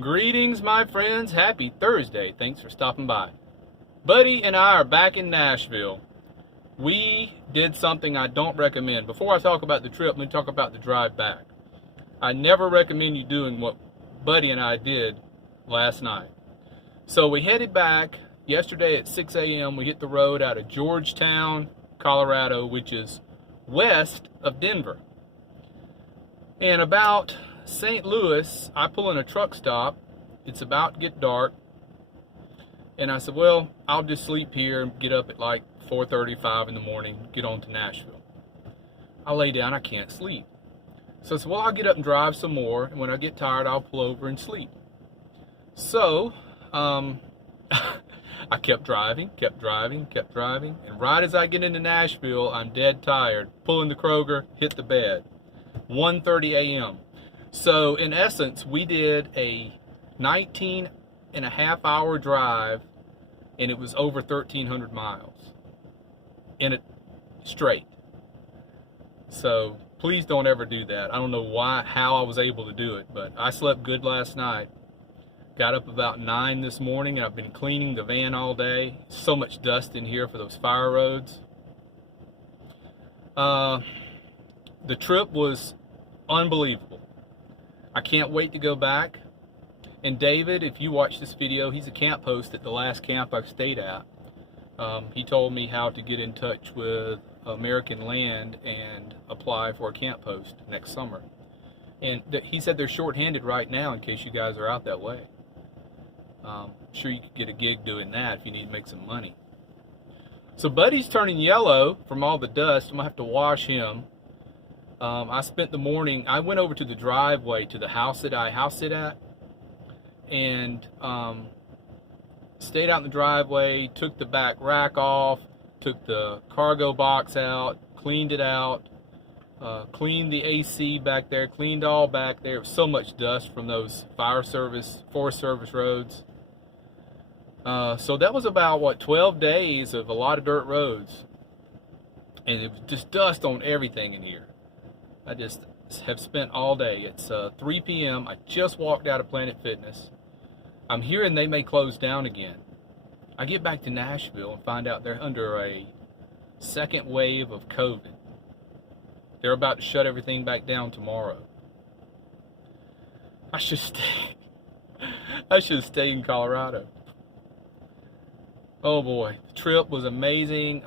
Greetings, my friends. Happy Thursday. Thanks for stopping by. Buddy and I are back in Nashville. We did something I don't recommend. Before I talk about the trip, let me talk about the drive back. I never recommend you doing what Buddy and I did last night. So we headed back yesterday at 6 a.m. We hit the road out of Georgetown, Colorado, which is west of Denver. And about St. Louis, I pull in a truck stop. It's about to get dark. And I said, well, I'll just sleep here and get up at like 4:35 in the morning, get on to Nashville. I lay down, I can't sleep. So I said, well, I'll get up and drive some more. And when I get tired, I'll pull over and sleep. So, I kept driving. And right as I get into Nashville, I'm dead tired. Pull in the Kroger, hit the bed. 1:30 a.m. So in essence, we did a 19-and-a-half-hour drive, and it was over 1,300 miles in it straight. So please don't ever do that. I don't know how I was able to do it, but I slept good last night. Got up about 9 this morning, and I've been cleaning the van all day. So much dust in here for those fire roads. The trip was unbelievable. I can't wait to go back. And David, if you watch this video, he's a camp host at the last camp I stayed at. He told me how to get in touch with American Land and apply for a camp host next summer. And he said they're short-handed right now in case you guys are out that way. I'm sure you could get a gig doing that if you need to make some money. So Buddy's turning yellow from all the dust. I'm going to have to wash him. I spent the morning, I went over to the driveway to the house that I house sit at, and stayed out in the driveway, took the back rack off, took the cargo box out, cleaned it out, cleaned the AC back there, cleaned all back there. It was so much dust from those Forest Service roads. So that was about, 12 days of a lot of dirt roads. And it was just dust on everything in here. I just have spent all day. It's 3 p.m. I just walked out of Planet Fitness. I'm hearing they may close down again. I get back to Nashville and find out they're under a second wave of COVID. They're about to shut everything back down tomorrow. I should stay in Colorado. Oh boy, the trip was amazing.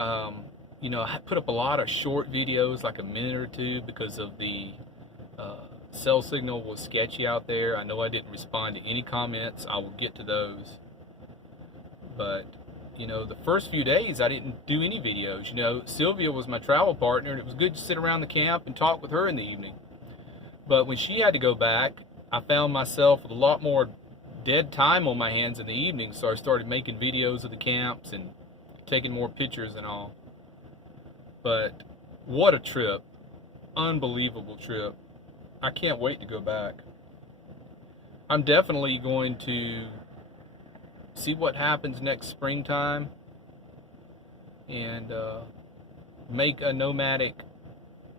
I put up a lot of short videos, like a minute or two, because of the cell signal was sketchy out there. I know I didn't respond to any comments. I will get to those. But, the first few days I didn't do any videos. Sylvia was my travel partner, and it was good to sit around the camp and talk with her in the evening. But when she had to go back, I found myself with a lot more dead time on my hands in the evening, so I started making videos of the camps and taking more pictures and all. But what a trip. Unbelievable trip. I can't wait to go back. I'm definitely going to see what happens next springtime and make a nomadic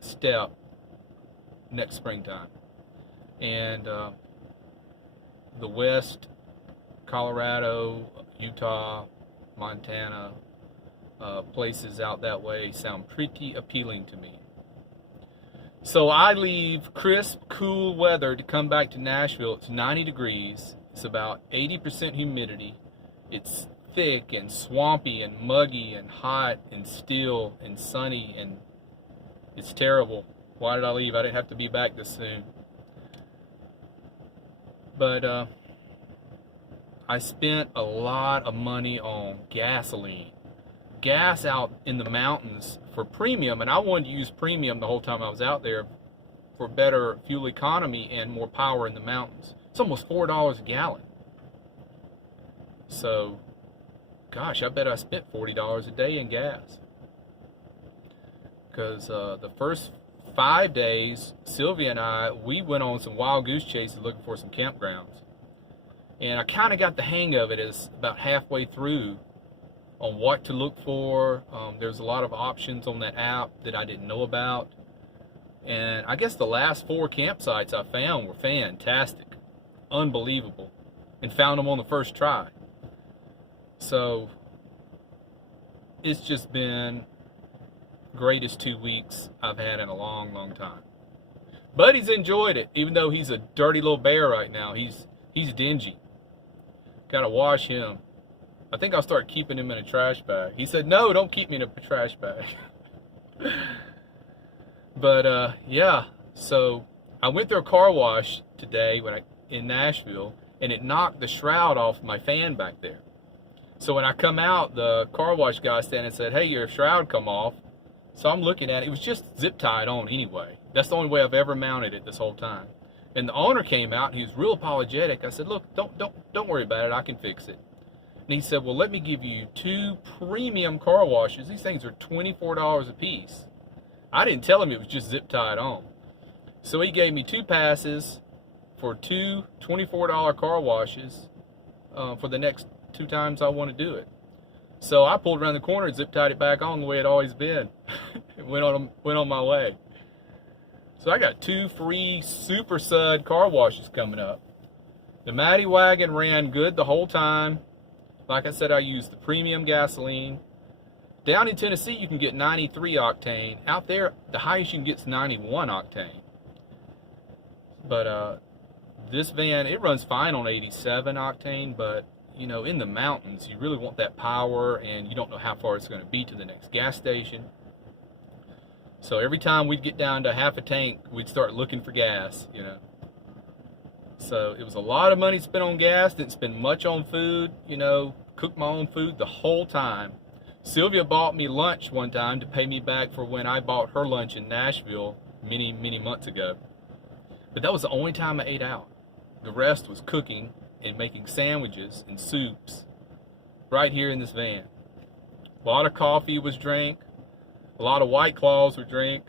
step next springtime. And the West, Colorado, Utah, Montana, places out that way sound pretty appealing to me. So I leave crisp, cool weather to come back to Nashville. It's 90 degrees. It's about 80% humidity. It's thick and swampy and muggy and hot and still and sunny, and it's terrible. Why did I leave? I didn't have to be back this soon. But I spent a lot of money on gasoline. Gas out in the mountains for premium, and I wanted to use premium the whole time I was out there for better fuel economy and more power in the mountains. It's almost $4 a gallon. So, gosh, I bet I spent $40 a day in gas. Because the first 5 days, Sylvia and I, we went on some wild goose chases looking for some campgrounds. And I kind of got the hang of it as about halfway through on what to look for. There's a lot of options on that app that I didn't know about. And I guess the last 4 campsites I found were fantastic. Unbelievable. and found them on the first try. So it's just been greatest 2 weeks I've had in a long, long time. Buddy's enjoyed it, even though he's a dirty little bear right now. He's dingy. Gotta wash him. I think I'll start keeping him in a trash bag. He said, no, don't keep me in a trash bag. But yeah, so I went through a car wash today in Nashville, and it knocked the shroud off my fan back there. So when I come out, the car wash guy standing said, hey, your shroud come off. So I'm looking at it. It was just zip tied on anyway. That's the only way I've ever mounted it this whole time. And the owner came out and he was real apologetic. I said, look, don't worry about it. I can fix it. And he said, well, let me give you 2 premium car washes. These things are $24 a piece. I didn't tell him it was just zip tied on. So he gave me 2 passes for 2 $24 car washes for the next 2 times I want to do it. So I pulled around the corner and zip tied it back on the way it always been. It went on my way. So I got 2 free super sud car washes coming up. The Matty wagon ran good the whole time. Like I said, I used the premium gasoline. Down in Tennessee, you can get 93 octane. Out there, the highest you can get is 91 octane. But this van, it runs fine on 87 octane, but you know, in the mountains, you really want that power, and you don't know how far it's going to be to the next gas station. So every time we'd get down to half a tank, we'd start looking for gas, you know. So it was a lot of money spent on gas, didn't spend much on food, you know, cooked my own food the whole time. Sylvia bought me lunch one time to pay me back for when I bought her lunch in Nashville many, many months ago. But that was the only time I ate out. The rest was cooking and making sandwiches and soups right here in this van. A lot of coffee was drank, a lot of White Claws were drank,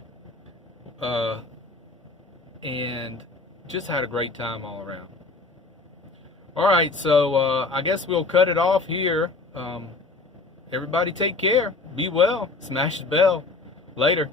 and just had a great time all around. All right, so I guess we'll cut it off here. Everybody take care, be well, smash the bell. Later.